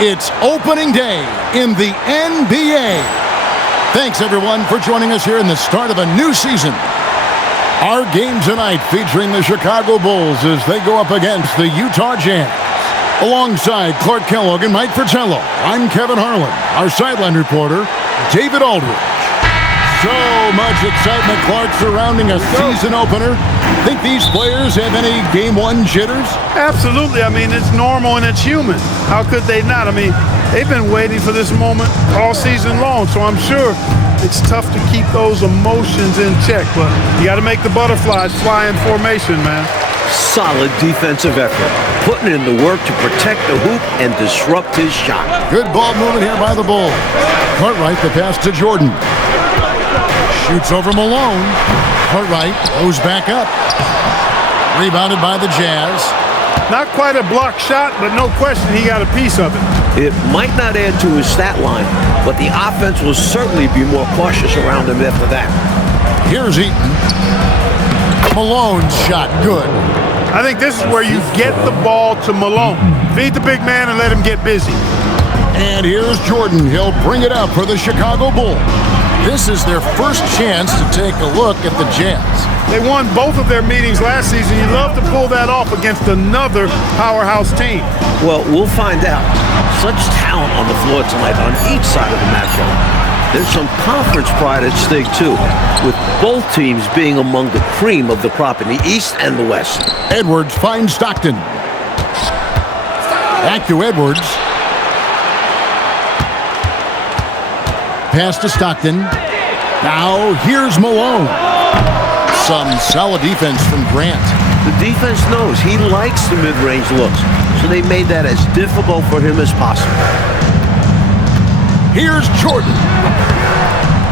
It's opening day in the NBA. Thanks, everyone, for joining us here in the start of a new season. Our game tonight featuring the Chicago Bulls as they go up against the Utah Jazz. Alongside Clark Kellogg and Mike Fratello, I'm Kevin Harlan. Our sideline reporter, David Aldridge. So much excitement, Clark, surrounding a season opener. Think these players have any Game 1 jitters? Absolutely. I mean, it's normal and it's human. How could they not? I mean, they've been waiting for this moment all season long, so I'm sure it's tough to keep those emotions in check, but you got to make the butterflies fly in formation, man. Solid defensive effort, putting in the work to protect the hoop and disrupt his shot. Good ball movement here by the Bulls. Cartwright, the pass to Jordan. Shoots over Malone. Cartwright goes back up. Rebounded by the Jazz. Not quite a block shot, but no question he got a piece of it. It might not add to his stat line, but the offense will certainly be more cautious around him after that. Here's Eaton. Malone's shot, good. I think this is where you get the ball to Malone. Feed the big man and let him get busy. And here's Jordan. He'll bring it up for the Chicago Bulls. This is their first chance to take a look at the Jazz. They won both of their meetings last season. You'd love to pull that off against another powerhouse team. Well, we'll find out. Such talent on the floor tonight on each side of the matchup. There's some conference pride at stake, too, with both teams being among the cream of the crop in the East and the West. Edwards finds Stockton. Back to Edwards. Pass to Stockton. Now here's Malone. Some solid defense from Grant. The defense knows he likes the mid-range looks, so they made that as difficult for him as possible. Here's Jordan.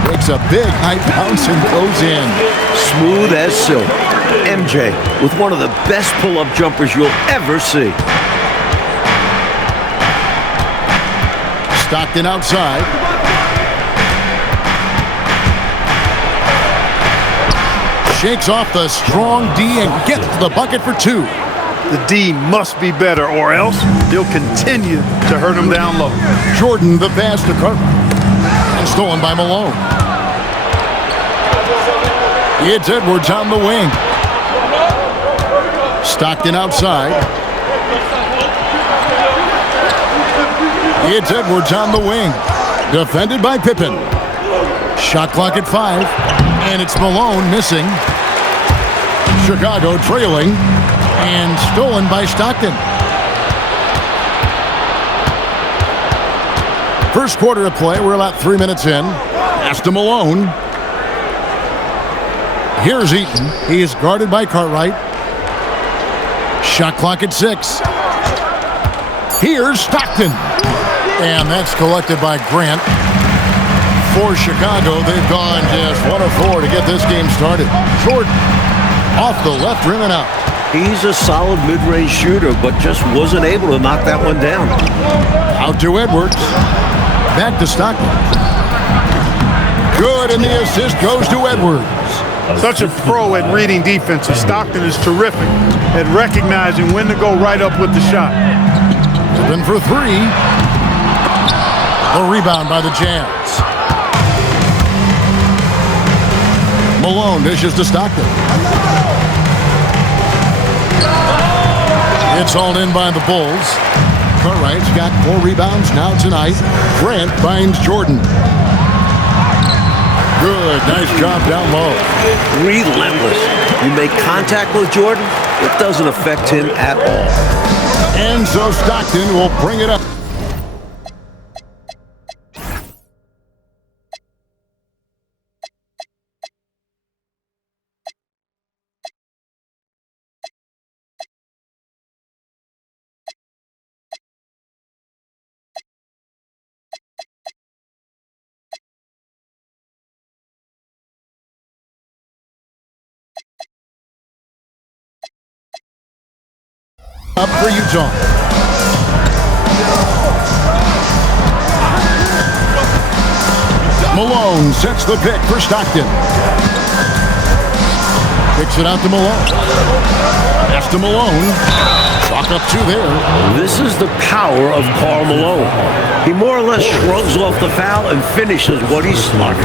Makes a big high bounce and goes in. Smooth as silk. MJ with one of the best pull-up jumpers you'll ever see. Stockton outside. Shakes off the strong D and gets the bucket for two. The D must be better, or else they'll continue to hurt him down low. Jordan, the pass to Cartwright. And stolen by Malone. It's Edwards on the wing. Stockton outside. It's Edwards on the wing. Defended by Pippen. Shot clock at 5. And it's Malone missing. Chicago trailing. And stolen by Stockton. First quarter of play. We're about 3 minutes in. Pass to Malone. Here's Eaton. He is guarded by Cartwright. Shot clock at 6. Here's Stockton. And that's collected by Grant. For Chicago, they've gone just 1 of 4 to get this game started. Jordan off the left rim and out. He's a solid mid-range shooter, but just wasn't able to knock that one down. Out to Edwards. Back to Stockton. Good, and the assist goes to Edwards. Such a pro at reading defenses. Stockton is terrific at recognizing when to go right up with the shot. Then for 3. A rebound by the Jazz. Malone dishes to Stockton. It's hauled in by the Bulls. Cartwright's got 4 rebounds now tonight. Grant finds Jordan. Good, nice job down low. Relentless. You make contact with Jordan, it doesn't affect him at all. And so Stockton will bring it up. Up for Utah. Malone sets the pick for Stockton. Kicks it out to Malone. Pass to Malone. Walk up two there. This is the power of Karl Malone. He more or less shrugs off the foul and finishes what he started.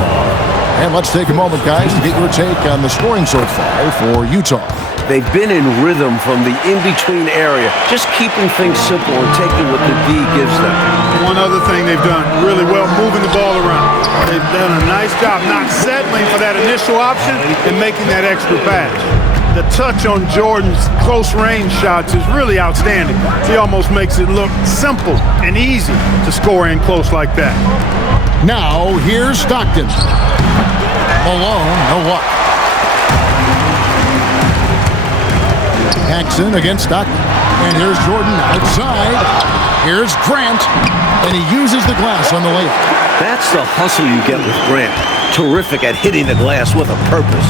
And let's take a moment, guys, to get your take on the scoring so far for Utah. They've been in rhythm from the in-between area, just keeping things simple and taking what the D gives them. One other thing they've done really well, moving the ball around. They've done a nice job not settling for that initial option and making that extra pass. The touch on Jordan's close range shots is really outstanding. He almost makes it look simple and easy to score in close like that. Now, here's Stockton. Malone, no luck. Paxson against Stockton. And here's Jordan outside. Here's Grant. And he uses the glass on the layup. That's the hustle you get with Grant. Terrific at hitting the glass with a purpose.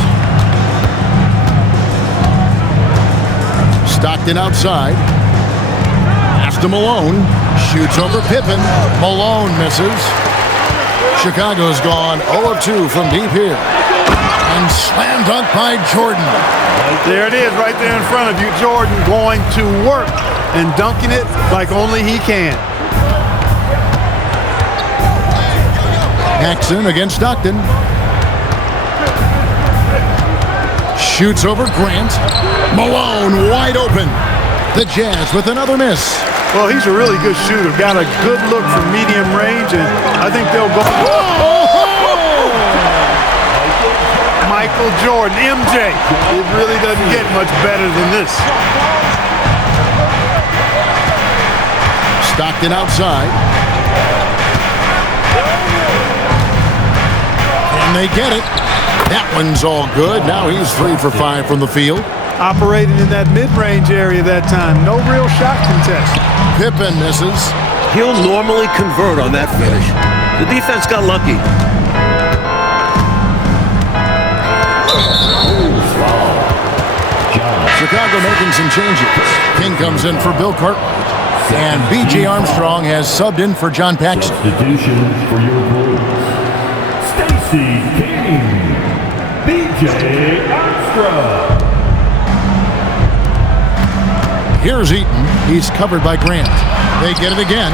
Stockton outside. Pass to Malone. Shoots over Pippen. Malone misses. Chicago's gone 0 of 2 from deep here. And slam dunk by Jordan. There it is right there in front of you. Jordan going to work and dunking it like only he can. Paxson against Stockton. Shoots over Grant. Malone wide open. The Jazz with another miss. Well, he's a really good shooter. Got a good look from medium range, and I think they'll go. Michael Jordan, MJ. It really doesn't get much better than this. Stockton outside. And they get it. That one's all good. Now he's 3 for 5 from the field. Operating in that mid-range area that time. No real shot contest. Pippen misses. He'll normally convert on that finish. The defense got lucky. Chicago making some changes. King comes in for Bill Cartwright. And B.J. Armstrong has subbed in for John Paxson. Substitutions for your Bulls. Stacey King. B.J. Armstrong. Here's Eaton. He's covered by Grant. They get it again.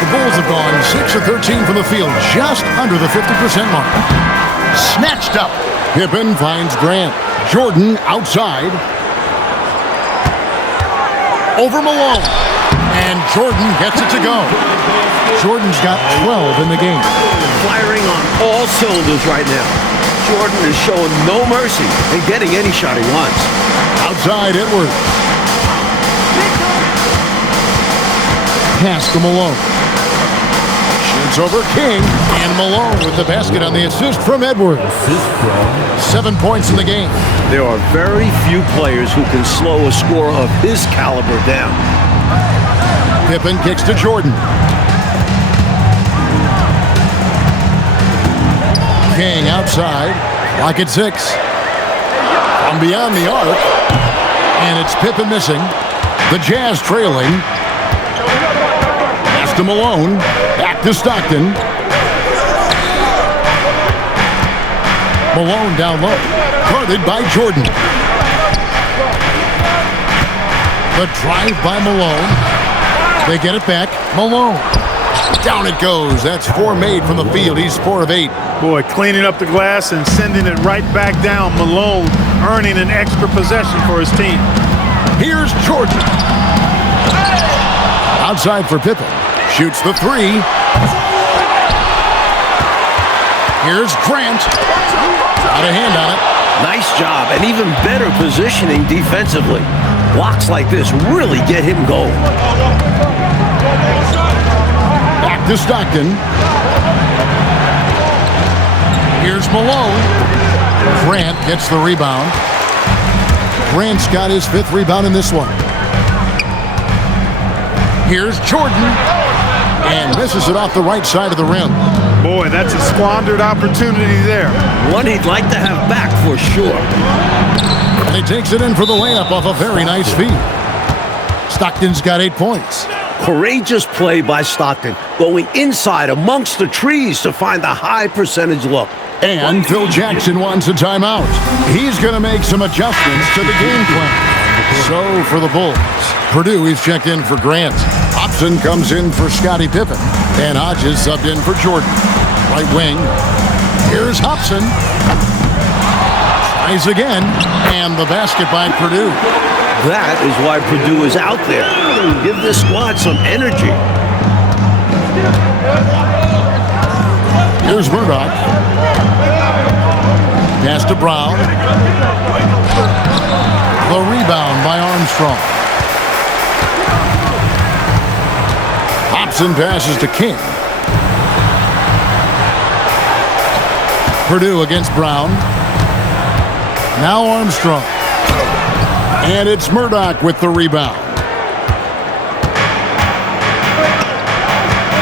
The Bulls have gone 6 of 13 from the field, just under the 50% mark. Snatched up. Pippen finds Grant. Jordan outside. Over Malone. And Jordan gets it to go. Jordan's got 12 in the game. Firing on all cylinders right now. Jordan is showing no mercy and getting any shot he wants. Outside Edwards. Pass to Malone. Shoots over King. And Malone with the basket on the assist from Edwards. 7 points in the game. There are very few players who can slow a scorer of his caliber down. Pippen kicks to Jordan. King outside. Lock at 6. From beyond the arc. And it's Pippen missing. The Jazz trailing. Pass to Malone. Back to Stockton. Malone down low. Guarded by Jordan. The drive by Malone. They get it back. Malone. Down it goes. That's 4 made from the field. He's 4 of 8. Boy, cleaning up the glass and sending it right back down. Malone earning an extra possession for his team. Here's Jordan. Outside for Pippen. Shoots the 3. Here's Grant. Got a hand on it. Nice job, and even better positioning defensively. Blocks like this really get him going. Back to Stockton. Here's Malone. Grant gets the rebound. Grant's got his 5th rebound in this one. Here's Jordan. And misses it off the right side of the rim. Boy, that's a squandered opportunity there. One he'd like to have back for sure. And he takes it in for the layup off a very nice feed. Stockton's got 8 points. Courageous play by Stockton, going inside amongst the trees to find the high percentage look. And Phil Jackson wants a timeout. He's going to make some adjustments to the game plan. So for the Bulls, Purdue is checked in for Grant. Hobson comes in for Scottie Pippen. And Hodges subbed in for Jordan. Right wing. Here's Hobson. Tries again. And the basket by Purdue. That is why Purdue is out there. Give this squad some energy. Here's Murdoch. Pass to Brown. The rebound by Armstrong. Hobson passes to King. Purdue against Brown. Now Armstrong. And it's Murdoch with the rebound.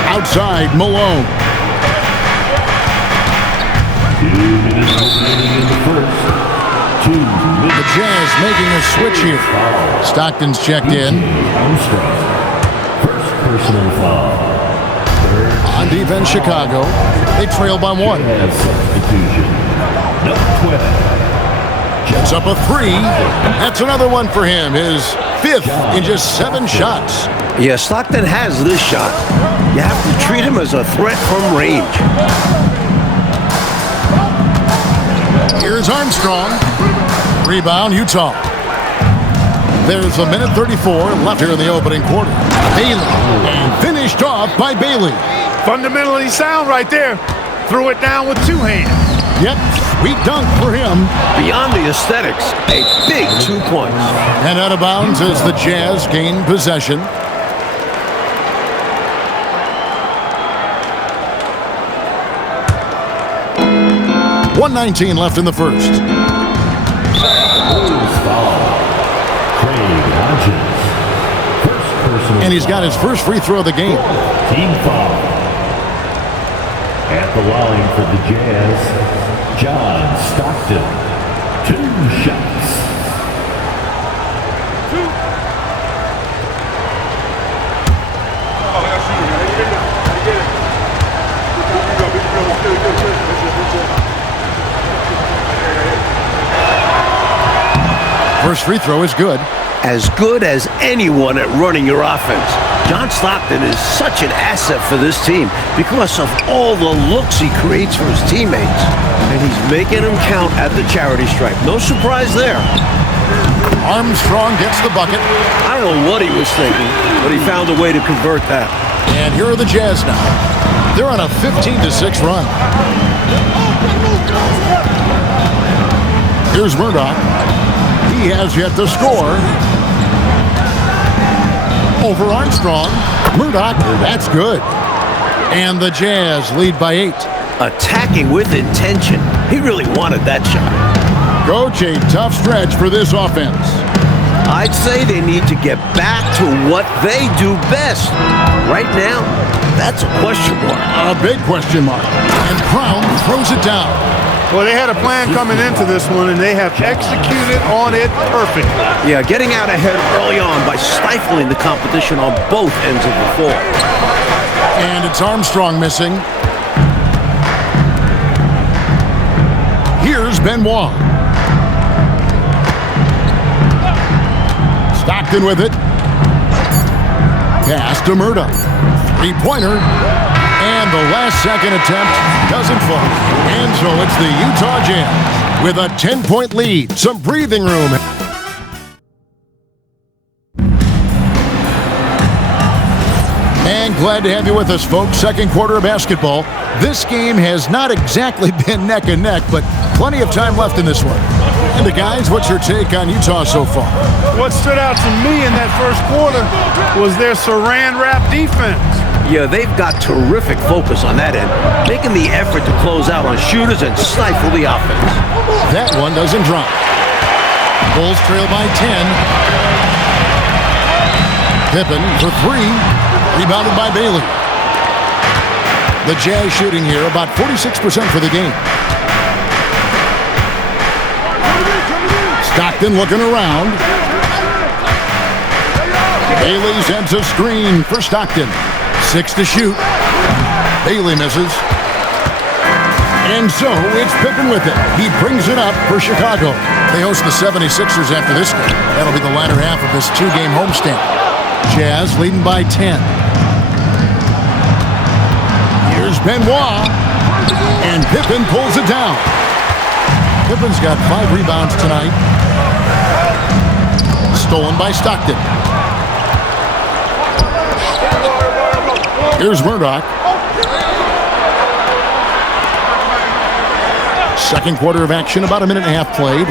Outside, Malone. 2 minutes remaining in the first. 2 minutes. The Jazz making a switch here. Stockton's checked in. Armstrong. First personal foul. On defense, Chicago. They trail by 1. Substitution. Number 12. Gets up a 3. That's another one for him. His 5th in just 7 shots. Yeah, Stockton has this shot. You have to treat him as a threat from range. Here's Armstrong. Rebound, Utah. There's a minute 34 left here in the opening quarter. Bailey. And finished off by Bailey. Fundamentally sound right there. Threw it down with 2 hands. Yep, sweet dunk for him. Beyond the aesthetics, a big 2 points. And out of bounds as the Jazz gain possession. .119 left in the first. And he's got his first free throw of the game. Team foul. At the line for the Jazz, John Stockton. 2 shots. First free throw is good. As good as anyone at running your offense. John Stockton is such an asset for this team because of all the looks he creates for his teammates. And he's making them count at the charity stripe. No surprise there. Armstrong gets the bucket. I don't know what he was thinking, but he found a way to convert that. And here are the Jazz now. They're on a 15-6 run. Here's Murdoch. He has yet to score. Over Armstrong. Murdoch, that's good. And the Jazz lead by 8. Attacking with intention. He really wanted that shot. Coach, a tough stretch for this offense. I'd say they need to get back to what they do best. Right now, that's a question mark. A big question mark. And Crown throws it down. Well, they had a plan coming into this one, and they have executed on it perfectly. Yeah, getting out ahead early on by stifling the competition on both ends of the floor. And it's Armstrong missing. Here's Benoit. Stockton with it. Pass to Murdoch. 3-pointer. And the last second attempt doesn't fall. And so it's the Utah Jazz with a 10-point lead. Some breathing room. And glad to have you with us, folks. Second quarter of basketball. This game has not exactly been neck and neck, but plenty of time left in this one. And guys, what's your take on Utah so far? What stood out to me in that first quarter was their saran wrap defense. Yeah, they've got terrific focus on that end, making the effort to close out on shooters and stifle the offense. That one doesn't drop. Bulls trail by 10. Pippen for 3. Rebounded by Bailey. The Jazz shooting here about 46% for the game. Stockton looking around. Bailey sends a screen for Stockton. 6 to shoot. Bailey misses. And so it's Pippen with it. He brings it up for Chicago. They host the 76ers after this game. That'll be the latter half of this two-game homestand. Jazz leading by 10. Here's Benoit. And Pippen pulls it down. Pippen's got 5 rebounds tonight. Stolen by Stockton. Here's Murdoch. Second quarter of action, about a minute and a half played.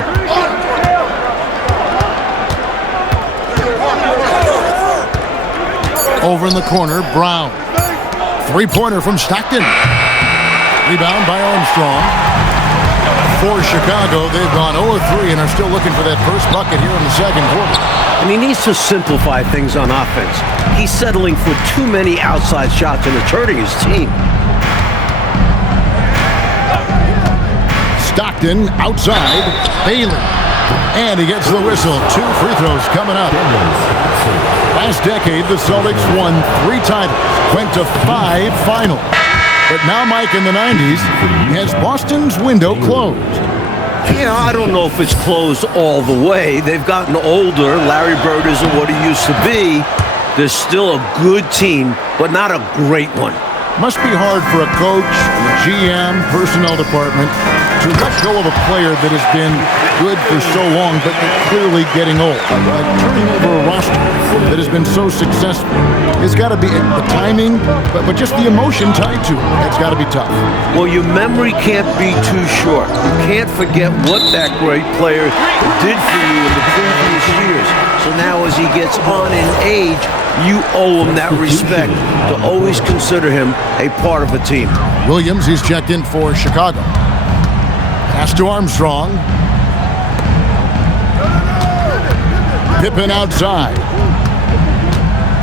Over in the corner, Brown. Three-pointer from Stockton. Rebound by Armstrong. For Chicago, they've gone 0-3 and are still looking for that first bucket here in the second quarter. And he needs to simplify things on offense. He's settling for too many outside shots, and it's hurting his team. Stockton outside. Bailey. And he gets the whistle. 2 free throws coming up. Last decade, the Celtics won 3 titles, went to 5 finals. But now Mike in the 90s has Boston's window closed. Yeah, I don't know if it's closed all the way. They've gotten older. Larry Bird isn't what he used to be. They're still a good team, but not a great one. Must be hard for a coach, a GM, personnel department to let go of a player that has been good for so long, but clearly getting old. Turning over a roster that has been so successful. It's got to be the timing, but just the emotion tied to it. That's got to be tough. Well, your memory can't be too short. You can't forget what that great player did for you in the previous years. So now as he gets on in age, you owe him that respect to always consider him a part of a team. Williams, he's checked in for Chicago. Pass to Armstrong. Pippen outside.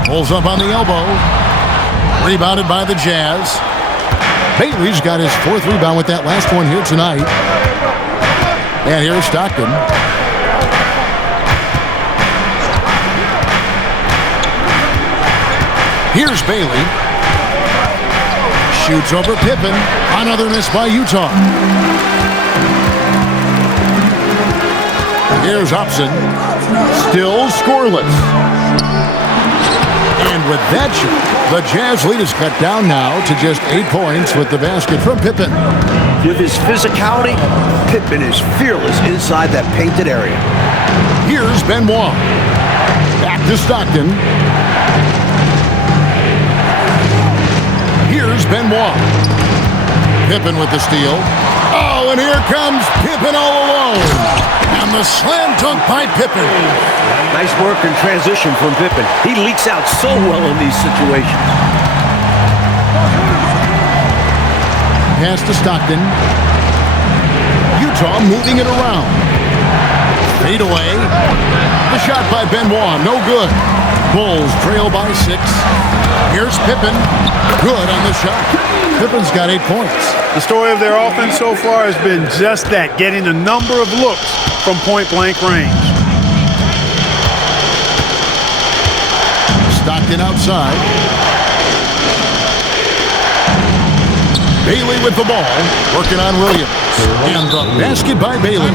Pulls up on the elbow. Rebounded by the Jazz. Bailey's got his 4th rebound with that last one here tonight. And here's Stockton. Here's Bailey. Shoots over Pippen. Another miss by Utah. Here's Hobson. Still scoreless. And with that shot, the Jazz lead is cut down now to just 8 points with the basket from Pippen. With his physicality, Pippen is fearless inside that painted area. Here's Benoit. Back to Stockton. Here's Benoit. Pippen with the steal. Oh, and here comes Pippen all alone. And the slam dunk by Pippen. Nice work in transition from Pippen. He leaks out so well in these situations. Pass to Stockton. Utah moving it around. Fade away. The shot by Benoit, no good. Bulls trail by 6. Here's Pippen. Good on the shot. Pippen's got 8 points. The story of their offense so far has been just that, getting a number of looks from point-blank range. Stockton outside. Bailey with the ball, working on Williams. And the basket by Bailey.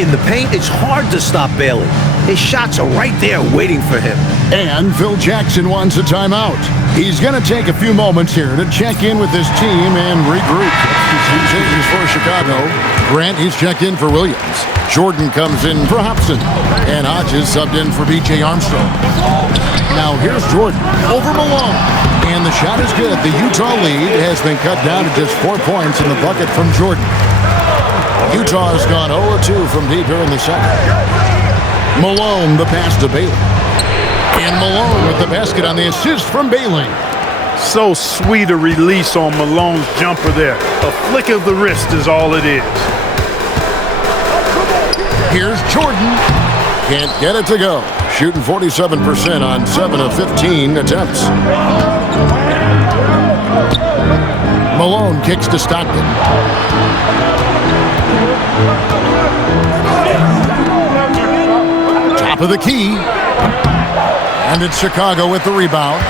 In the paint, it's hard to stop Bailey. His shots are right there waiting for him. And Phil Jackson wants a timeout. He's going to take a few moments here to check in with his team and regroup. Two changes for Chicago. Grant, he's checked in for Williams. Jordan comes in for Hobson. And Hodges subbed in for B.J. Armstrong. Now here's Jordan over Malone. And the shot is good. The Utah lead has been cut down to just 4 points in the bucket from Jordan. Utah has gone 0-2 from deep here in the second. Malone, the pass to Bailey. And Malone with the basket on the assist from Bailey. So sweet a release on Malone's jumper there. A flick of the wrist is all it is. Here's Jordan. Can't get it to go. Shooting 47% on 7 of 15 attempts. Malone kicks to Stockton. Top of the key. And it's Chicago with the rebound.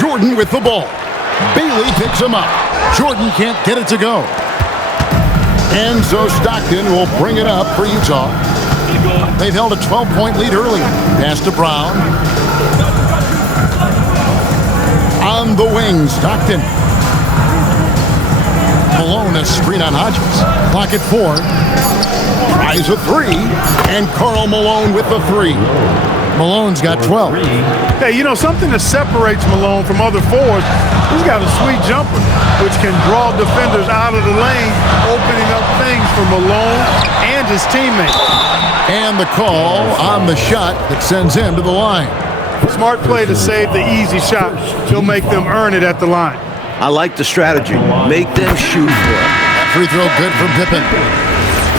Jordan with the ball. Bailey picks him up. Jordan can't get it to go. And so Stockton will bring it up for Utah. They've held a 12-point lead early. Pass to Brown. On the wing, Stockton. Malone a screen on Hodges. Clock at 4. Tries a 3. And Karl Malone with the 3. Malone's got 12. Hey, you know, something that separates Malone from other forwards, he's got a sweet jumper, which can draw defenders out of the lane, opening up things for Malone and his teammates. And the call on the shot that sends him to the line. Smart play to save the easy shot. He'll make them earn it at the line. I like the strategy. Make them shoot for it. Free throw good from Pippen.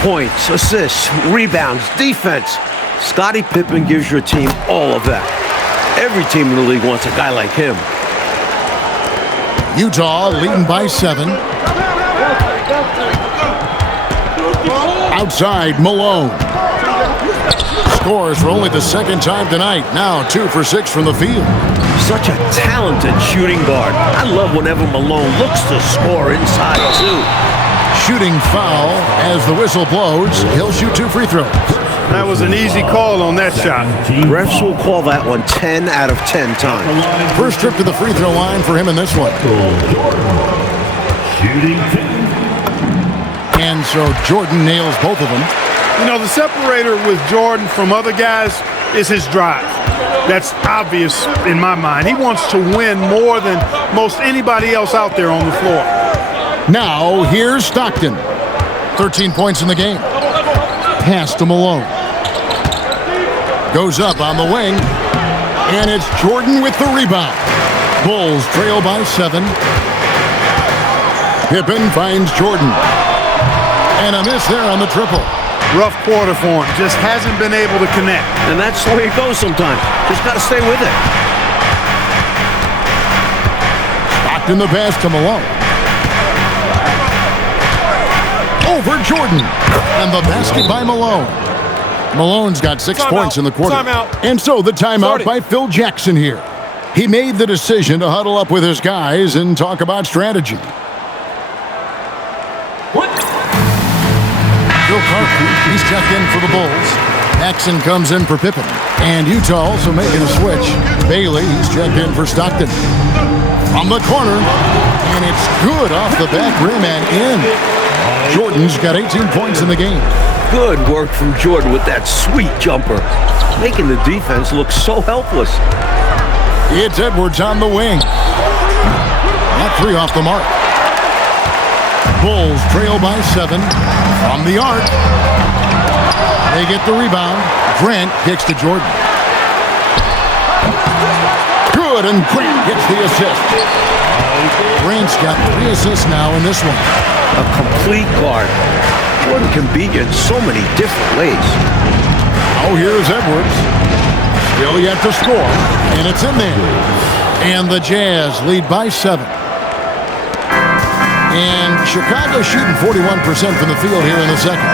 Points, assists, rebounds, defense. Scottie Pippen gives your team all of that. Every team in the league wants a guy like him. Utah leading by 7. Outside, Malone. Scores for only the second time tonight. Now 2 for 6 from the field. Such a talented shooting guard. I love whenever Malone looks to score inside, too. Shooting foul as the whistle blows. He'll shoot 2 free throws. That was an easy call on that shot. Refs will call that one 10 out of 10 times. First trip to the free throw line for him in this one. Shooting 2. And so Jordan nails both of them. You know, the separator with Jordan from other guys is his drive. That's obvious in my mind. He wants to win more than most anybody else out there on the floor. Now, here's Stockton. 13 points in the game. Pass to Malone. Goes up on the wing. And it's Jordan with the rebound. Bulls trail by 7. Pippen finds Jordan. And a miss there on the triple. Rough quarter for him. Just hasn't been able to connect. And that's the way it goes sometimes. Just got to stay with it. Stockton the pass to Malone. Over Jordan. And the basket by Malone. Malone's got 6 points in the quarter. And so the timeout by Phil Jackson here. He made the decision to huddle up with his guys and talk about strategy. Bill Carter, he's checked in for the Bulls. Paxson comes in for Pippen. And Utah also making a switch. Bailey, he's checked in for Stockton. From the corner, and it's good off the back rim and in. Jordan's got 18 points in the game. Good work from Jordan with that sweet jumper, making the defense look so helpless. It's Edwards on the wing. That 3 off the mark. Bulls trail by 7 from the arc. They get the rebound. Grant kicks to Jordan. Good, and Grant gets the assist. Grant's got 3 assists now in this one. A complete guard. Jordan can beat you in so many different ways. Oh, here's Edwards. Still yet to score, and it's in there. And the Jazz lead by 7. And Chicago shooting 41% from the field here in the second.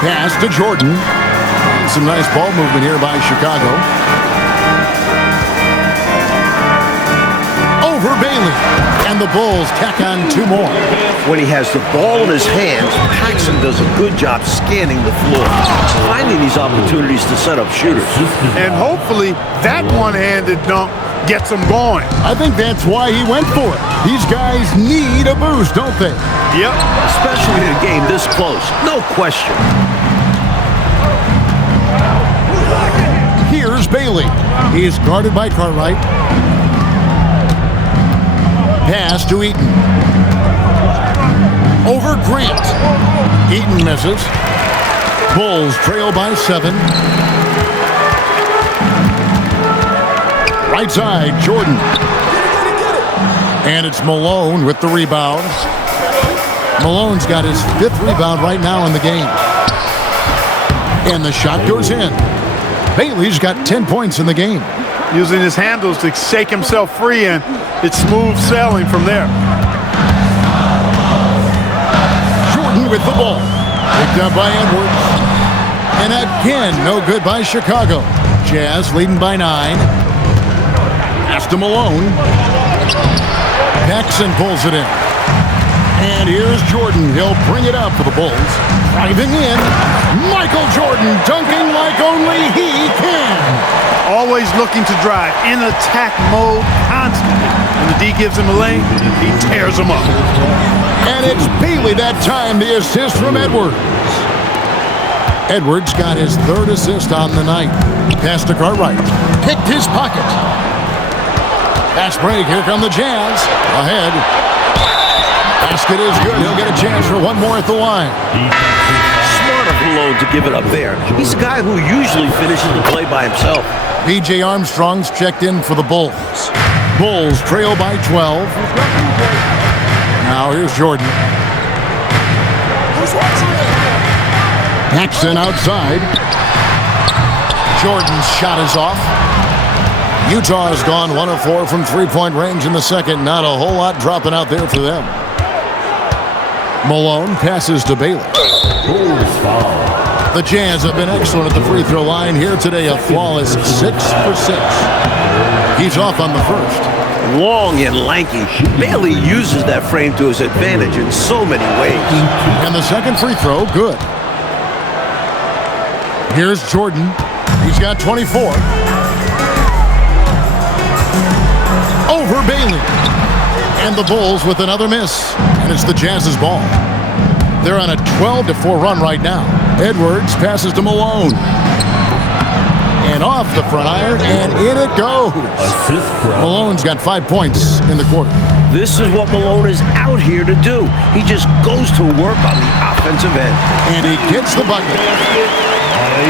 Pass to Jordan. And some nice ball movement here by Chicago. Over Bailey. And the Bulls tack on 2 more. When he has the ball in his hands, Paxson does a good job scanning the floor, finding these opportunities to set up shooters. And hopefully that one-handed dunk gets him going. I think that's why he went for it. These guys need a boost, don't they? Yep. Especially in a game this close. No question. Here's Bailey. He is guarded by Cartwright. Pass to Eaton. Over Grant. Eaton misses. Bulls trail by 7. Right side, Jordan. And it's Malone with the rebound. Malone's got his 5th rebound right now in the game. And the shot goes in. Bailey's got 10 points in the game. Using his handles to shake himself free, and it's smooth sailing from there. Jordan with the ball. Picked up by Edwards. And again, no good by Chicago. Jazz leading by 9. Pass to Malone. Paxson pulls it in. And here's Jordan. He'll bring it up for the Bulls. Driving in. Michael Jordan dunking like only he can. Always looking to drive in attack mode constantly. When the D gives him a lane, he tears him up. And it's Bailey that time, the assist from Edwards. Edwards got his third assist on the night. Pass to Cartwright. Picked his pocket. Pass break. Here come the Jazz. Ahead. Basket is good. He'll get a chance for one more at the line. Smart of Malone to give it up there. He's a guy who usually finishes the play by himself. B.J. Armstrong's checked in for the Bulls. Bulls trail by 12. Now here's Jordan. Paxson outside. Jordan's shot is off. Utah has gone 1 of 4 from three-point range in the second. Not a whole lot dropping out there for them. Malone passes to Bailey. The Jazz have been excellent at the free throw line here today. A flawless 6 for 6. He's off on the first. Long and lanky, Bailey uses that frame to his advantage in so many ways. And the second free throw, good. Here's Jordan. He's got 24. Over Bailey. And the Bulls with another miss. And it's the Jazz's ball. They're on a 12-4 run right now. Edwards passes to Malone. And off the front iron, and in it goes. Malone's got 5 points in the quarter. This is what Malone is out here to do. He just goes to work on the offensive end. And he gets the bucket.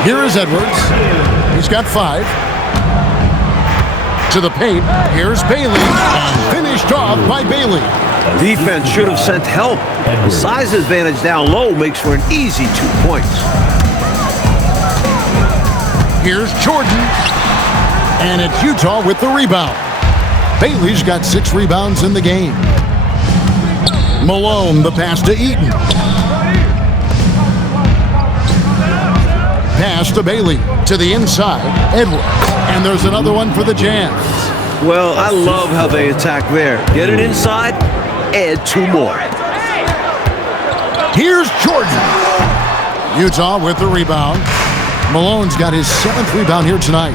Here is Edwards. He's got 5. To the paint. Here's Bailey. Finished off by Bailey. Defense should have sent help. The size advantage down low makes for an easy 2 points. Here's Jordan. And it's Utah with the rebound. Bailey's got 6 rebounds in the game. Malone, the pass to Eaton. Pass to Bailey. To the inside. Edwards. And there's another one for the Jazz. Well, I love how they attack there. Get it inside, add 2 more. Here's Jordan. Utah with the rebound. Malone's got his 7th rebound here tonight.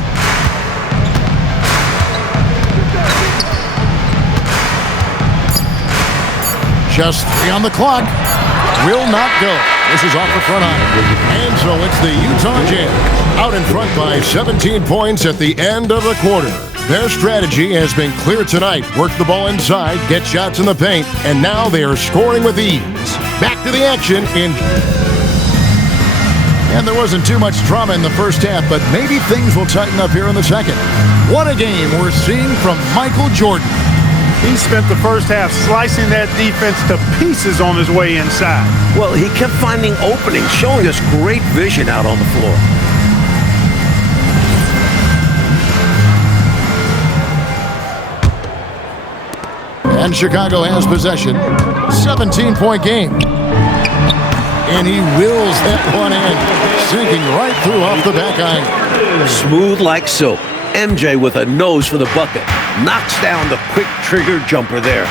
Just 3 on the clock. Will not go. This is off the front iron. And so it's the Utah Jazz out in front by 17 points at the end of the quarter. Their strategy has been clear tonight. Work the ball inside, get shots in the paint, and now they are scoring with ease. Back to the action in... And there wasn't too much drama in the first half, but maybe things will tighten up here in the second. What a game we're seeing from Michael Jordan. He spent the first half slicing that defense to pieces on his way inside. Well, he kept finding openings, showing us great vision out on the floor. And Chicago has possession. 17-point game. And he wills that one in, sinking right through off the back iron. Smooth like silk. MJ with a nose for the bucket. Knocks down the quick trigger jumper there.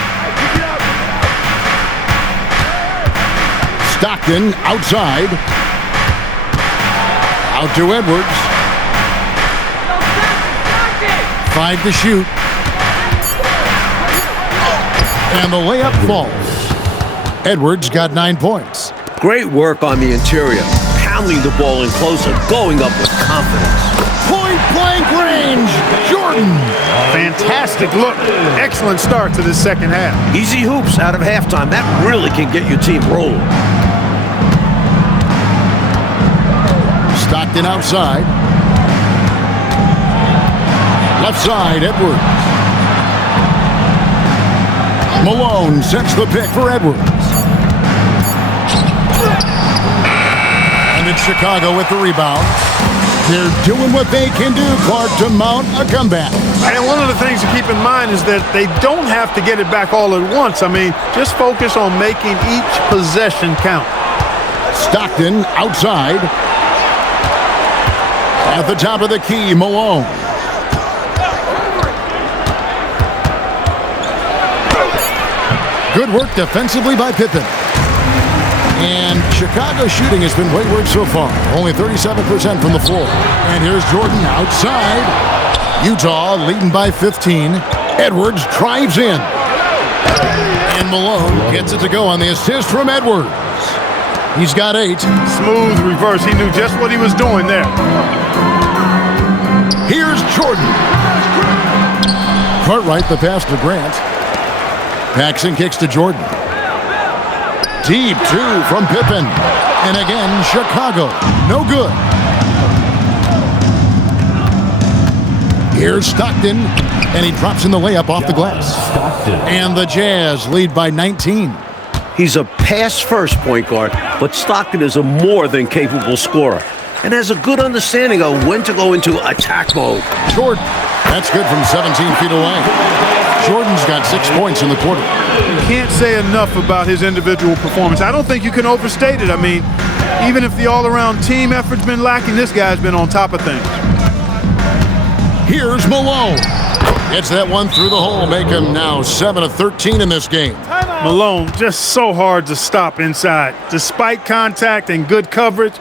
Stockton outside. Out to Edwards. 5 to shoot. And the layup falls. Edwards got 9 points. Great work on the interior. Pounding the ball in close and going up with confidence. Point-blank range, Jordan. Fantastic look. Excellent start to this second half. Easy hoops out of halftime. That really can get your team rolling. Stockton outside. Left side, Edwards. Malone sets the pick for Edwards. And it's Chicago with the rebound. They're doing what they can do, Clark, to mount a comeback. And one of the things to keep in mind is that they don't have to get it back all at once. I mean, just focus on making each possession count. Stockton outside. At the top of the key, Malone. Good work defensively by Pippen. And Chicago's shooting has been wayward so far. Only 37% from the floor. And here's Jordan outside. Utah leading by 15. Edwards drives in. And Malone gets it to go on the assist from Edwards. He's got 8. Smooth reverse. He knew just what he was doing there. Here's Jordan. Cartwright the pass to Grant. Paxson kicks to Jordan. Deep 2 from Pippen. And again, Chicago. No good. Here's Stockton. And he drops in the layup off the glass. And the Jazz lead by 19. He's a pass-first point guard, but Stockton is a more than capable scorer and has a good understanding of when to go into attack mode. Jordan. That's good from 17 feet away. Jordan's got 6 points in the quarter. Can't say enough about his individual performance. I don't think you can overstate it. I mean, even if the all-around team effort's been lacking, this guy's been on top of things. Here's Malone. Gets that one through the hole, make him now 7 of 13 in this game. Malone just so hard to stop inside. Despite contact and good coverage,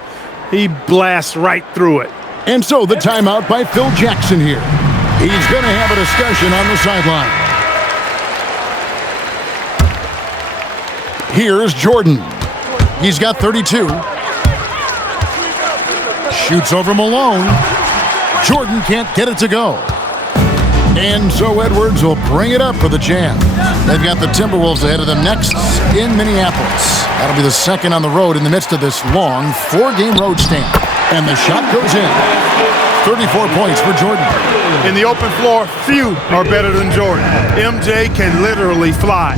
he blasts right through it. And so the timeout by Phil Jackson here. He's going to have a discussion on the sideline. Here's Jordan. He's got 32. Shoots over Malone. Jordan can't get it to go. And so Edwards will bring it up for the Jazz. They've got the Timberwolves ahead of them next in Minneapolis. That'll be the second on the road in the midst of this long 4-game road stand. And the shot goes in. 34 points for Jordan. In the open floor, few are better than Jordan. MJ can literally fly.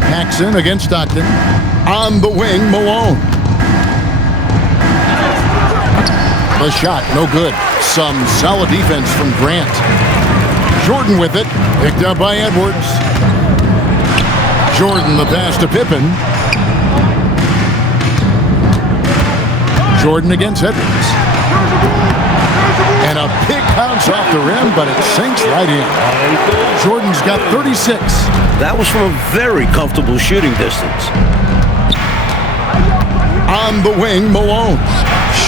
Paxson against Stockton. On the wing, Malone. The shot, no good. Some solid defense from Grant. Jordan with it. Picked up by Edwards. Jordan the pass to Pippen. Jordan against Edwards. And a big bounce off the rim, but it sinks right in. Jordan's got 36. That was from a very comfortable shooting distance. On the wing, Malone.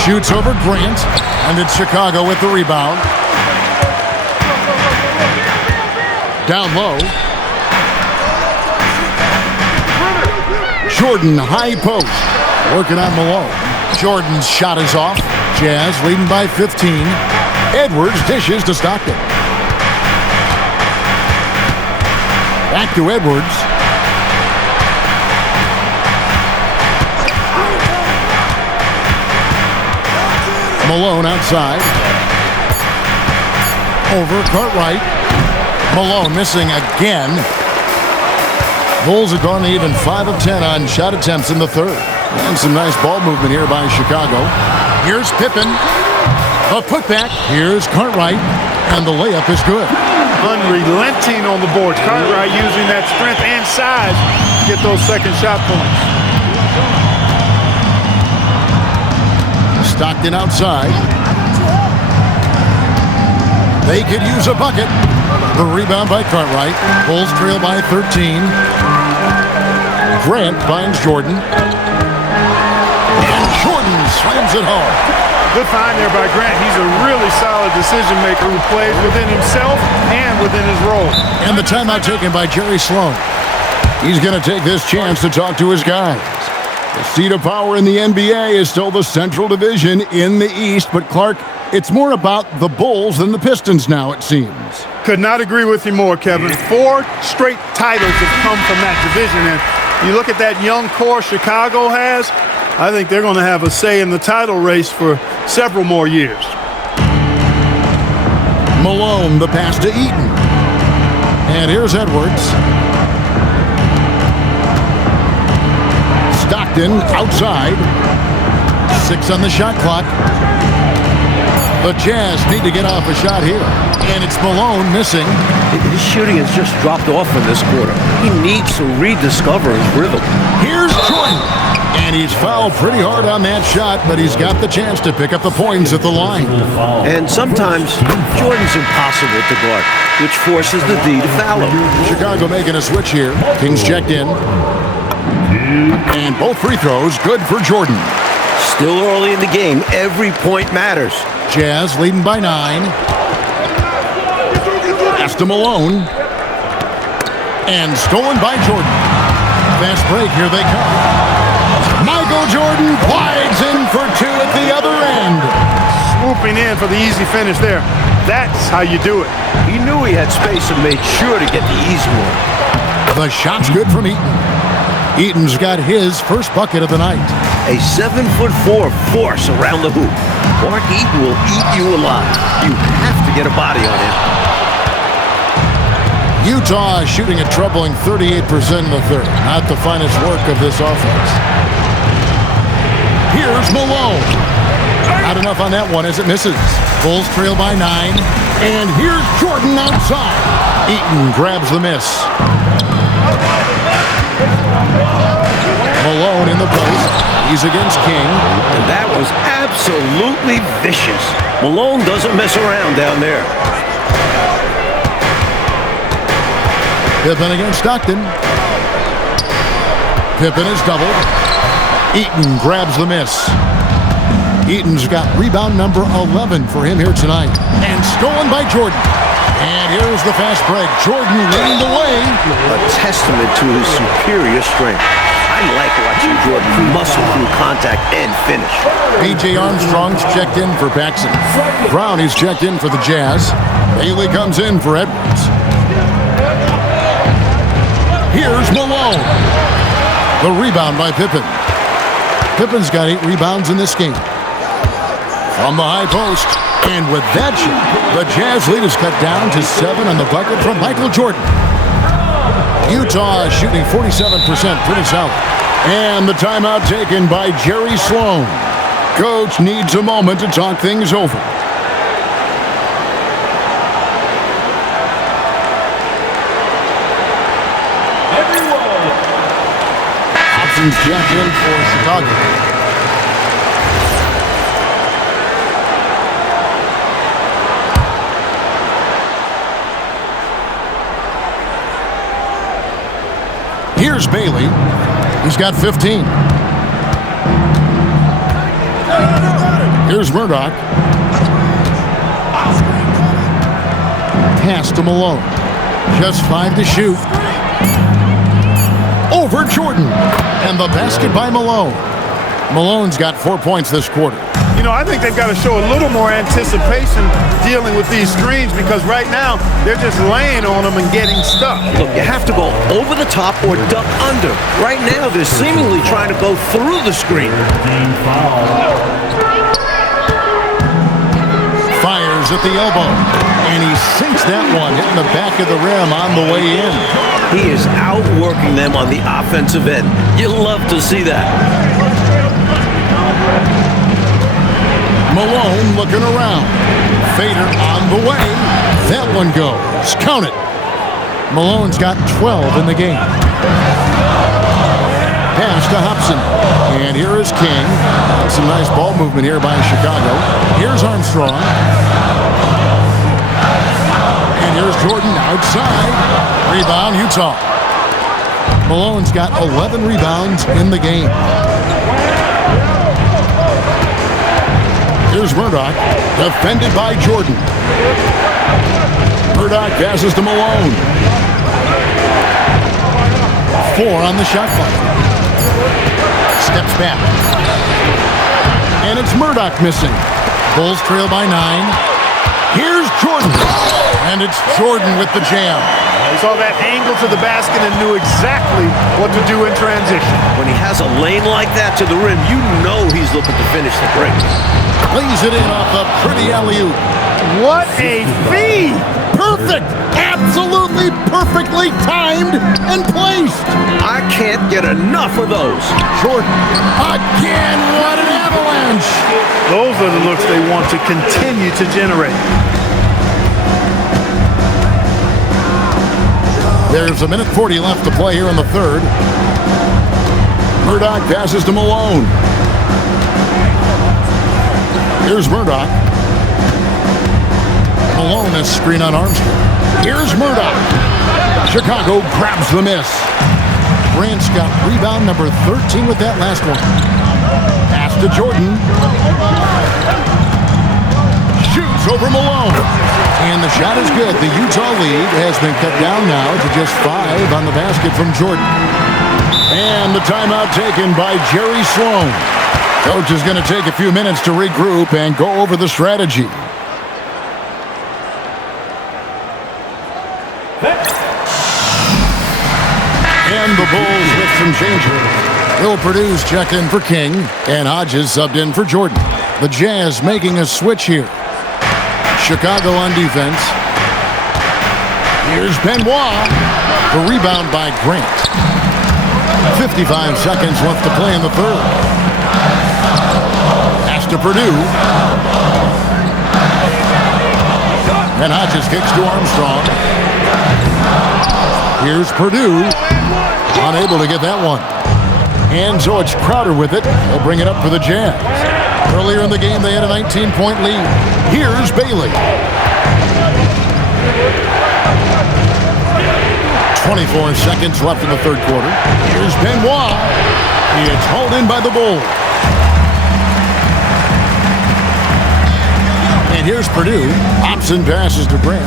Shoots over Grant. And it's Chicago with the rebound. Down low. Jordan, high post. Working on Malone. Jordan's shot is off. Jazz leading by 15. Edwards dishes to Stockton. Back to Edwards. Malone outside. Over Cartwright. Malone missing again. Bulls have gone to even 5 of 10 on shot attempts in the third. And some nice ball movement here by Chicago. Here's Pippen. A putback. Here's Cartwright. And the layup is good. Unrelenting on the boards. Cartwright using that strength and size to get those second shot points. Stockton outside. They could use a bucket. The rebound by Cartwright. Bulls trail by 13. Grant finds Jordan. And Jordan slams it home. Good find there by Grant. He's a really solid decision maker who plays within himself and within his role. And the timeout taken by Jerry Sloan. He's going to take this chance to talk to his guys. The seat of power in the NBA is still the Central Division in the East, but Clark, it's more about the Bulls than the Pistons now, it seems. Could not agree with you more, Kevin. 4 straight titles have come from that division, and you look at that young core Chicago has, I think they're going to have a say in the title race for several more years. Malone, the pass to Eaton. And here's Edwards. Stockton outside. 6 on the shot clock. The Jazz need to get off a shot here. And it's Malone missing. His shooting has just dropped off in this quarter. He needs to rediscover his rhythm. Here's Jordan. And he's fouled pretty hard on that shot, but he's got the chance to pick up the points at the line. And sometimes Jordan's impossible to guard, which forces the D to foul him. Chicago making a switch here. Kings checked in. And both free throws good for Jordan. Still early in the game, every point matters. Jazz leading by 9. Pass to Malone. And stolen by Jordan. Fast break, here they come. Michael Jordan glides in for 2 at the other end. Swooping in for the easy finish there. That's how you do it. He knew he had space and made sure to get the easy one. The shot's good from Eaton. Eaton's got his first bucket of the night. A 7'4" force around the hoop. Mark Eaton will eat you alive. You have to get a body on him. Utah is shooting a troubling 38% in the third. Not the finest work of this offense. Here's Malone. Not enough on that one as it misses. Bulls trail by 9. And here's Jordan outside. Eaton grabs the miss. Malone in the post. He's against King. And that was absolutely vicious. Malone doesn't mess around down there. Pippen against Stockton. Pippen is doubled. Eaton grabs the miss. Eaton's got rebound number 11 for him here tonight. And stolen by Jordan. And here's the fast break. Jordan leading the way. A testament to his superior strength. I like watching Jordan muscle through contact and finish. B.J. Armstrong's checked in for Paxson. Brown is checked in for the Jazz. Bailey comes in for Edwards. Here's Malone. The rebound by Pippen. Pippen's got 8 rebounds in this game. From the high post. And with that shot, the Jazz lead is cut down to 7 on the bucket from Michael Jordan. Utah is shooting 47%, pretty solid. And the timeout taken by Jerry Sloan. Coach needs a moment to talk things over. Options check in for Chicago. Here's Bailey. He's got 15. Here's Murdoch. Pass to Malone. Just 5 to shoot. Over Jordan. And the basket by Malone. Malone's got 4 points this quarter. You know, I think they've got to show a little more anticipation dealing with these screens because right now they're just laying on them and getting stuck. Look, you have to go over the top or duck under. Right now they're seemingly trying to go through the screen. Fires at the elbow. And he sinks that one, hitting the back of the rim on the way in. He is outworking them on the offensive end. You love to see that. Malone looking around. Fader on the way. That one goes. Count it. Malone's got 12 in the game. Pass to Hobson. And here is King. Some nice ball movement here by Chicago. Here's Armstrong. And here's Jordan outside. Rebound, Utah. Malone's got 11 rebounds in the game. Here's Murdoch, defended by Jordan. Murdoch passes to Malone. 4 on the shot clock. Steps back. And it's Murdoch missing. Bulls trail by 9. Here's Jordan. And it's Jordan with the jam. He saw that angle to the basket and knew exactly what to do in transition. When he has a lane like that to the rim, you know he's looking to finish the break. Lays it in off the pretty alley-oop. What a feed! Perfect! Absolutely perfectly timed and placed. I can't get enough of those. Jordan, again, what an avalanche! Those are the looks they want to continue to generate. There's 1:40 left to play here in the third. Murdoch passes to Malone. Here's Murdoch. Malone has screen on Armstrong. Here's Murdoch. Chicago grabs the miss. Grant's got rebound number 13 with that last one. Pass to Jordan. Shoots over Malone. And the shot is good. The Utah lead has been cut down now to just 5 on the basket from Jordan. And the timeout taken by Jerry Sloan. Coach is going to take a few minutes to regroup and go over the strategy. And the Bulls with some changes. Will Purdue's checked in for King, and Hodges subbed in for Jordan. The Jazz making a switch here. Chicago on defense. Here's Benoit. The rebound by Grant. 55 seconds left to play in the third. Pass to Purdue. And Hodges kicks to Armstrong. Here's Purdue. Unable to get that one. And so it's Crowder with it. He'll bring it up for the Jazz. Earlier in the game, they had a 19-point lead. Here's Bailey. 24 seconds left in the third quarter. Here's Benoit. It's hauled in by the Bulls. And here's Purdue. Hobson passes to Grant.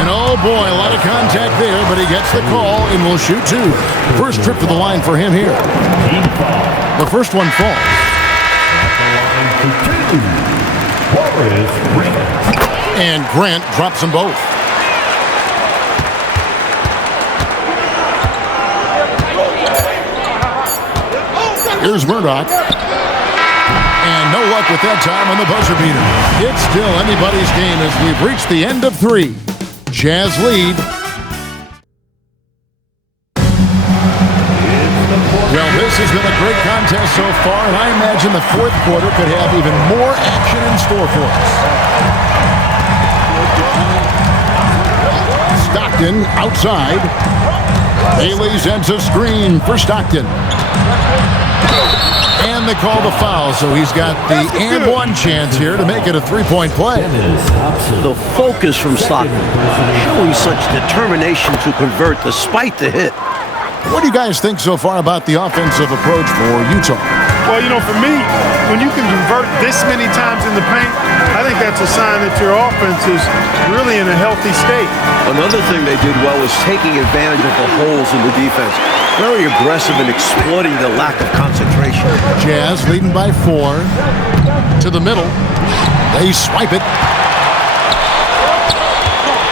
And oh boy, a lot of contact there, but he gets the call and will shoot 2. First trip to the line for him here. The first one falls. And Grant drops them both. Here's Murdoch. And no luck with that time on the buzzer beater. It's still anybody's game as we've reached the end of 3. Jazz lead. Well, this has been a great contest so far, and I imagine the fourth quarter could have even more action in store for us. Stockton outside. Bailey sends a screen for Stockton. And they call the foul, so he's got the and one chance here to make it a 3-point play. The focus from Stockton, showing such determination to convert despite the hit. What do you guys think so far about the offensive approach for Utah? Well, you know, for me, when you can convert this many times in the paint, I think that's a sign that your offense is really in a healthy state. Another thing they did well was taking advantage of the holes in the defense. Very aggressive in exploiting the lack of concentration. Jazz leading by 4. To the middle. They swipe it.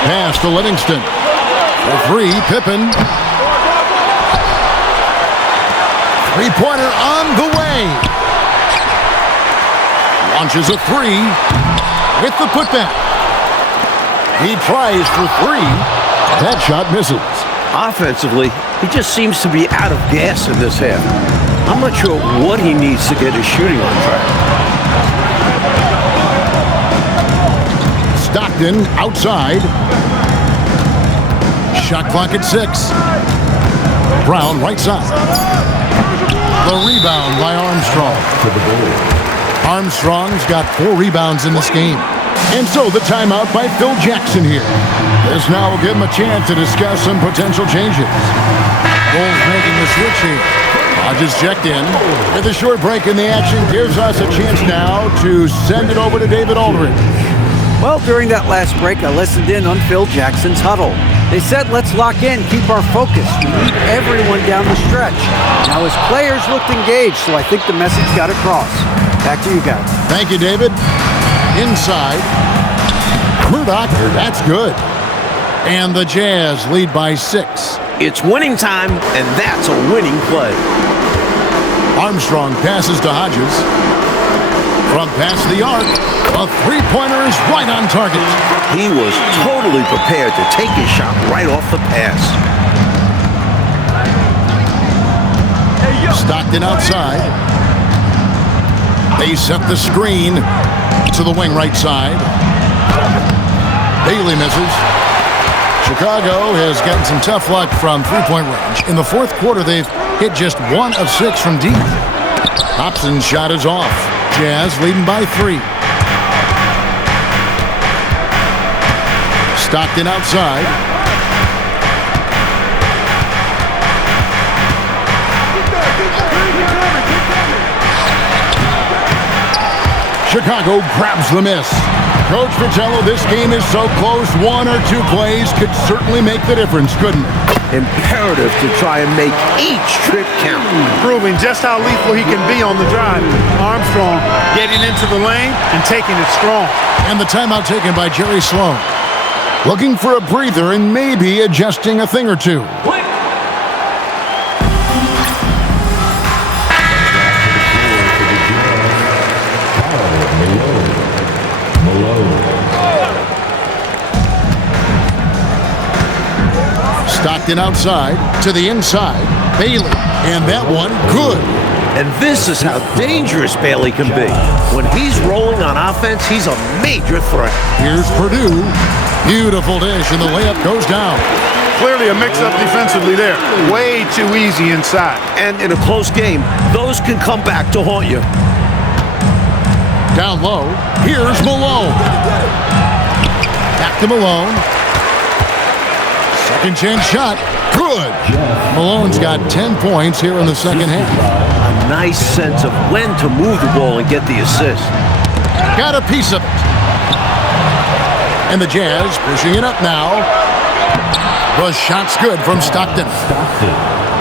Pass to Livingston. For 3, Pippen. Three-pointer on the way. Launches a 3 with the putback. He tries for 3. That shot misses. Offensively, he just seems to be out of gas in this half. I'm not sure what he needs to get his shooting on track. Stockton outside. Shot clock at 6. Brown right side. The rebound by Armstrong. Armstrong's got 4 rebounds in this game. And so the timeout by Phil Jackson here. This now will give him a chance to discuss some potential changes. Bulls making the switch here. Hodges checked in. With a short break in the action, gives us a chance now to send it over to David Aldridge. Well, during that last break, I listened in on Phil Jackson's huddle. They said, let's lock in, keep our focus. We need everyone down the stretch. Now his players looked engaged, so I think the message got across. Back to you guys. Thank you, David. Inside. Murdoch, that's good. And the Jazz lead by 6. It's winning time, and that's a winning play. Armstrong passes to Hodges. From past the arc, a three-pointer is right on target. He was totally prepared to take his shot right off the pass. Stockton outside. They set the screen to the wing right side. Bailey misses. Chicago has gotten some tough luck from three-point range. In the fourth quarter, they've hit just 1 of 6 from deep. Hobson's shot is off. Jazz leading by 3. Stockton outside. Chicago grabs the miss. Coach Vitello, this game is so close. 1 or 2 plays could certainly make the difference, couldn't it? Imperative to try and make each trip count. Proving just how lethal he can be on the drive. Armstrong getting into the lane and taking it strong. And the timeout taken by Jerry Sloan. Looking for a breather and maybe adjusting a thing or two. Stockton outside to the inside. Bailey. And that one good. And this is how dangerous Bailey can be. When he's rolling on offense, he's a major threat. Here's Purdue. Beautiful dish, and the layup goes down. Clearly a mix-up defensively there. Way too easy inside. And in a close game, those can come back to haunt you. Down low. Here's Malone. Back to Malone. Second chance shot. Good. Malone's got 10 points here in the second half. A nice sense of when to move the ball and get the assist. Got a piece of it. And the Jazz pushing it up now. The shot's good from Stockton.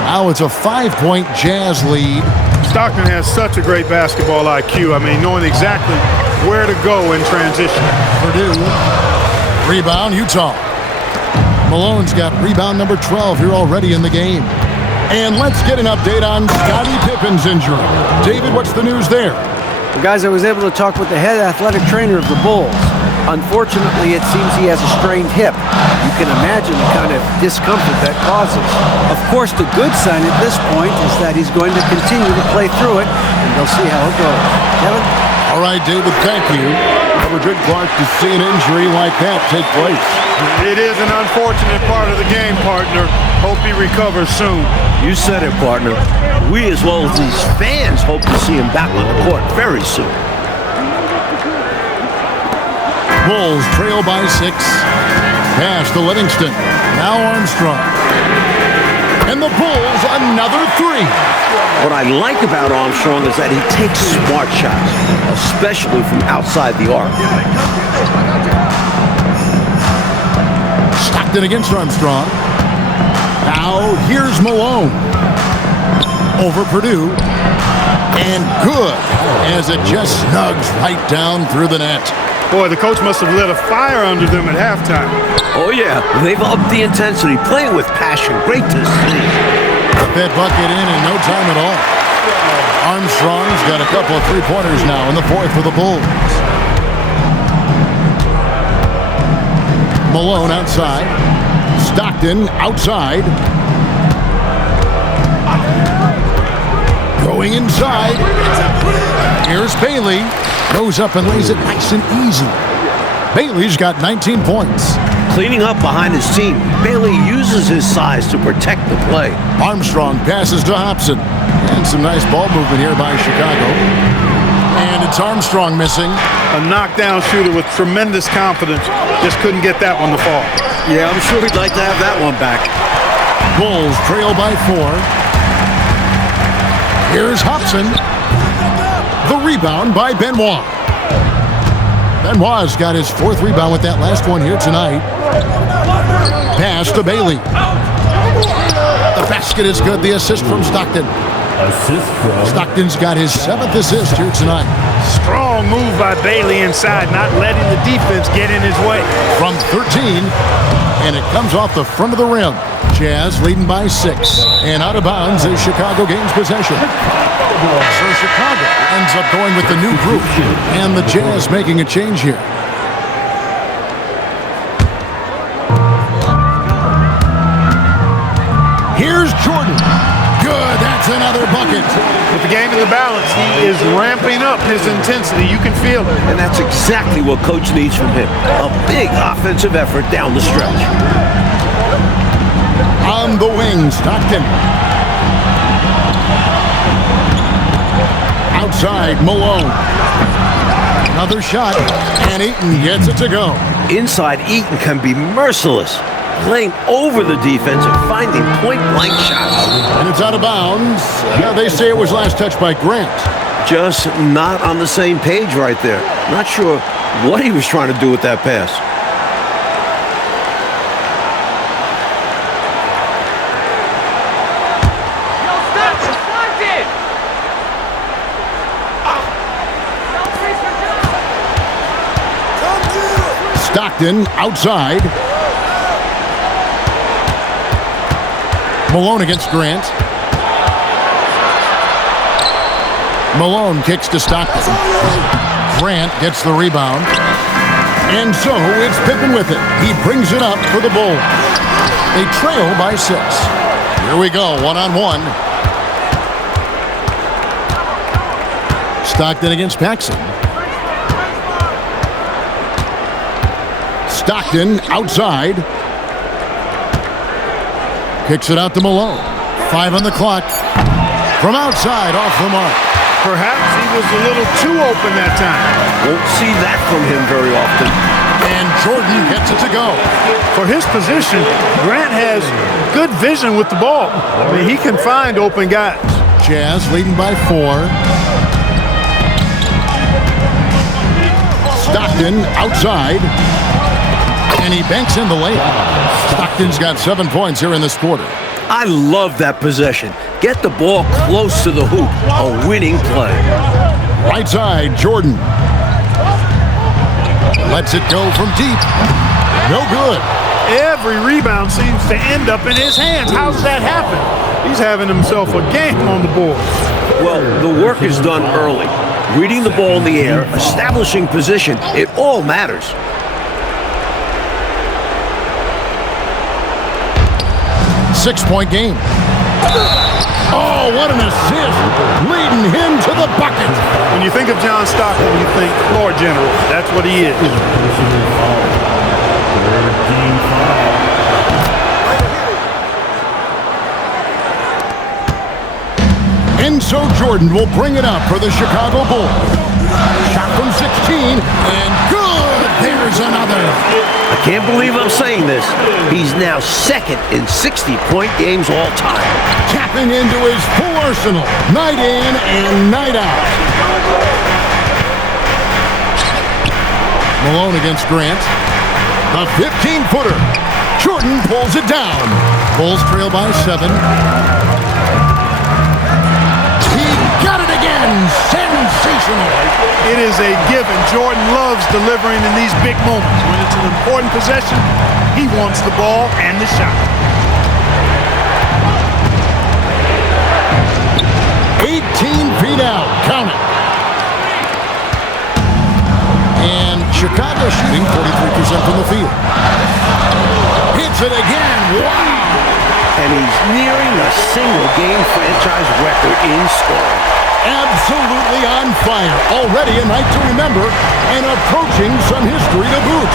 Now it's a 5-point Jazz lead. Stockton has such a great basketball IQ. I mean, knowing exactly where to go in transition. Purdue. Rebound, Utah. Malone's got rebound number 12 here already in the game. And let's get an update on Scottie Pippen's injury. David, what's the news there? Well, guys, I was able to talk with the head athletic trainer of the Bulls. Unfortunately, it seems he has a strained hip. You can imagine the kind of discomfort that causes. Of course, the good sign at this point is that he's going to continue to play through it, and they'll see how it goes. Kevin? All right, David, thank you. Never good, Clark, to see an injury like that take place. It is an unfortunate part of the game, partner. Hope he recovers soon. You said it, partner. We, as well as these fans, hope to see him back on the court very soon. Bulls trail by 6. Pass to Livingston. Now Armstrong. And the Bulls another 3. What I like about Armstrong is that he takes smart shots, especially from outside the arc. Stockton against Armstrong. Now here's Malone. Over Purdue. And good, as it just snugs right down through the net. Boy, the coach must have lit a fire under them at halftime. Oh, yeah. They've upped the intensity, playing with passion. Great to see. Put that bucket in no time at all. Armstrong's got a couple of three-pointers now in the fourth for the Bulls. Malone outside. Stockton outside. Going inside. Here's Bailey. Goes up and lays it nice and easy. Bailey's got 19 points. Cleaning up behind his team, Bailey uses his size to protect the play. Armstrong passes to Hobson. And some nice ball movement here by Chicago. And it's Armstrong missing. A knockdown shooter with tremendous confidence. Just couldn't get that one to fall. Yeah, I'm sure he'd like to have that one back. Bulls trail by 4. Here's Hobson. The rebound by Benoit. Benoit's got his 4th rebound with that last one here tonight. Pass to Bailey. The basket is good. The assist from Stockton. Stockton's got his 7th assist here tonight. Strong move by Bailey inside, not letting the defense get in his way. From 13, and it comes off the front of the rim. Jazz leading by 6, and out of bounds is Chicago gains possession. So Chicago ends up going with the new group, and the Jazz making a change here. Here's Jordan. Good, that's another bucket. With the game in the balance, he is ramping up his intensity. You can feel it. And that's exactly what Coach needs from him. A big offensive effort down the stretch. On the wing, Stockton. Outside, Malone. Another shot, and Eaton gets it to go. Inside, Eaton can be merciless, playing over the defense and finding point-blank shots. And it's out of bounds. Yeah, they say it was last touched by Grant. Just not on the same page right there. Not sure what he was trying to do with that pass. Stockton outside. Malone against Grant. Malone kicks to Stockton. Grant gets the rebound. And so it's Pippen with it. He brings it up for the Bulls. They trail by 6. Here we go, one-on-one. Stockton against Paxson. Stockton outside. Kicks it out to Malone. 5 on the clock. From outside, off the mark. Perhaps he was a little too open that time. Won't see that from him very often. And Jordan gets it to go. For his position, Grant has good vision with the ball. I mean, he can find open guys. Jazz leading by 4. Stockton outside. And he banks in the layup. Stockton's got 7 points here in this quarter. I love that possession. Get the ball close to the hoop. A winning play. Right side, Jordan. Lets it go from deep. No good. Every rebound seems to end up in his hands. How does that happen? He's having himself a game on the board. Well, the work is done early. Reading the ball in the air, establishing position, it all matters. 6-point game. Oh, what an assist. Leading him to the bucket. When you think of John Stockton, you think floor general. That's what he is. And so Jordan will bring it up for the Chicago Bulls. Shot from 16, and good. There's another. I can't believe I'm saying this. He's now second in 60-point games all time. Tapping into his full arsenal, night in and night out. Malone against Grant. A 15-footer. Jordan pulls it down. Bulls trail by 7. He got it again. Sensational. It is a given. Jordan loves delivering in these big moments. When it's an important possession, he wants the ball and the shot. 18 feet out. Count it. And Chicago shooting 43% from the field. Hits it again. Wow. And he's nearing a single-game franchise record in scoring. Absolutely on fire. Already a night to remember and approaching some history to boot.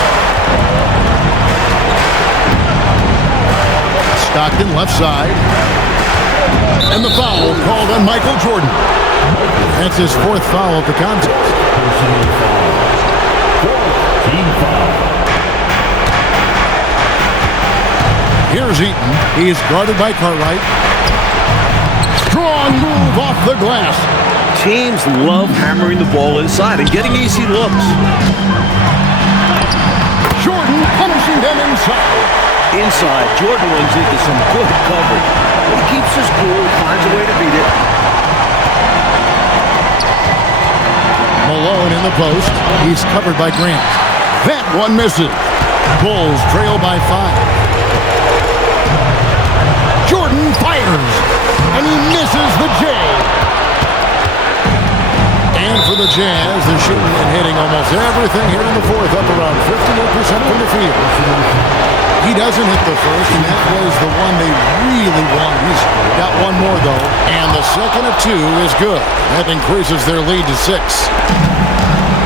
Stockton left side. And the foul called on Michael Jordan. That's his 4th foul of the contest. Team foul. Here's Eaton. He is guarded by Cartwright. Strong move off the glass. Teams love hammering the ball inside and getting easy looks. Jordan punishing them inside. Inside, Jordan runs into some good coverage. He keeps his cool, finds a way to beat it. Malone in the post. He's covered by Grant. That one misses. Bulls trail by 5. Jordan fires. And he misses the J. And for the Jazz, they're shooting and hitting almost everything here in the 4th, up around 58% from the field. He doesn't hit the first, and that was the one they really wanted. He's got one more, though, and the second of 2 is good. That increases their lead to 6.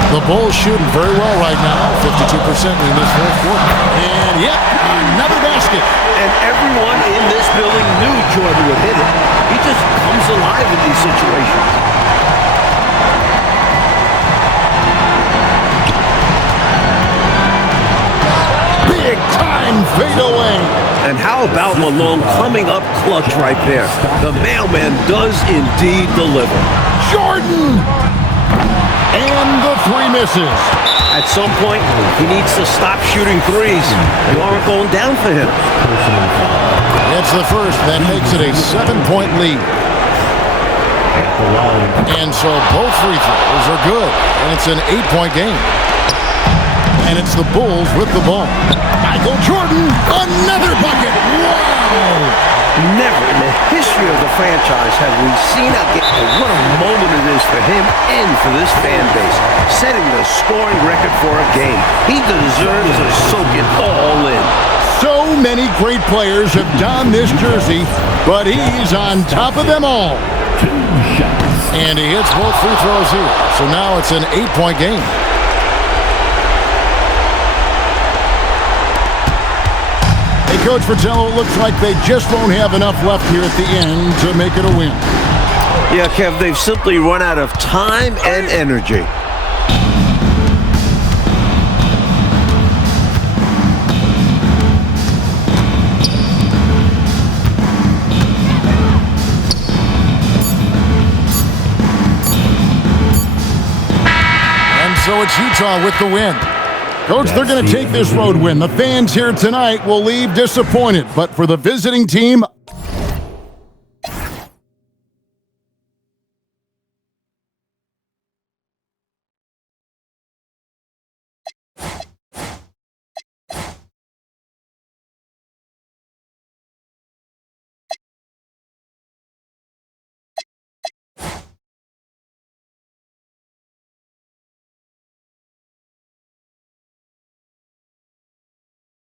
The Bulls shooting very well right now, 52% in this fourth quarter. And yep, another basket. And everyone in this building knew Jordan would hit it. He just comes alive in these situations. Big time fadeaway. And how about Malone coming up clutch right there? The mailman does indeed deliver. Jordan! And the three misses. At some point, he needs to stop shooting threes. They aren't going down for him. It's the first. That makes it a 7-point lead. And so both free throws are good. And it's an 8-point game. And it's the Bulls with the ball. Michael Jordan, another bucket. Wow! Never in the history of the franchise have we seen a game. What a moment it is for him and for this fan base. Setting the scoring record for a game. He deserves to soak it all in. So many great players have donned this jersey, but he's on top of them all. And he hits both free throws here. So now it's an 8-point game. Hey, Coach Fratello, it looks like they just won't have enough left here at the end to make it a win. Yeah, Kev, they've simply run out of time and energy. And so it's Utah with the win. Coach, they're going to take this road win. The fans here tonight will leave disappointed, but for the visiting team,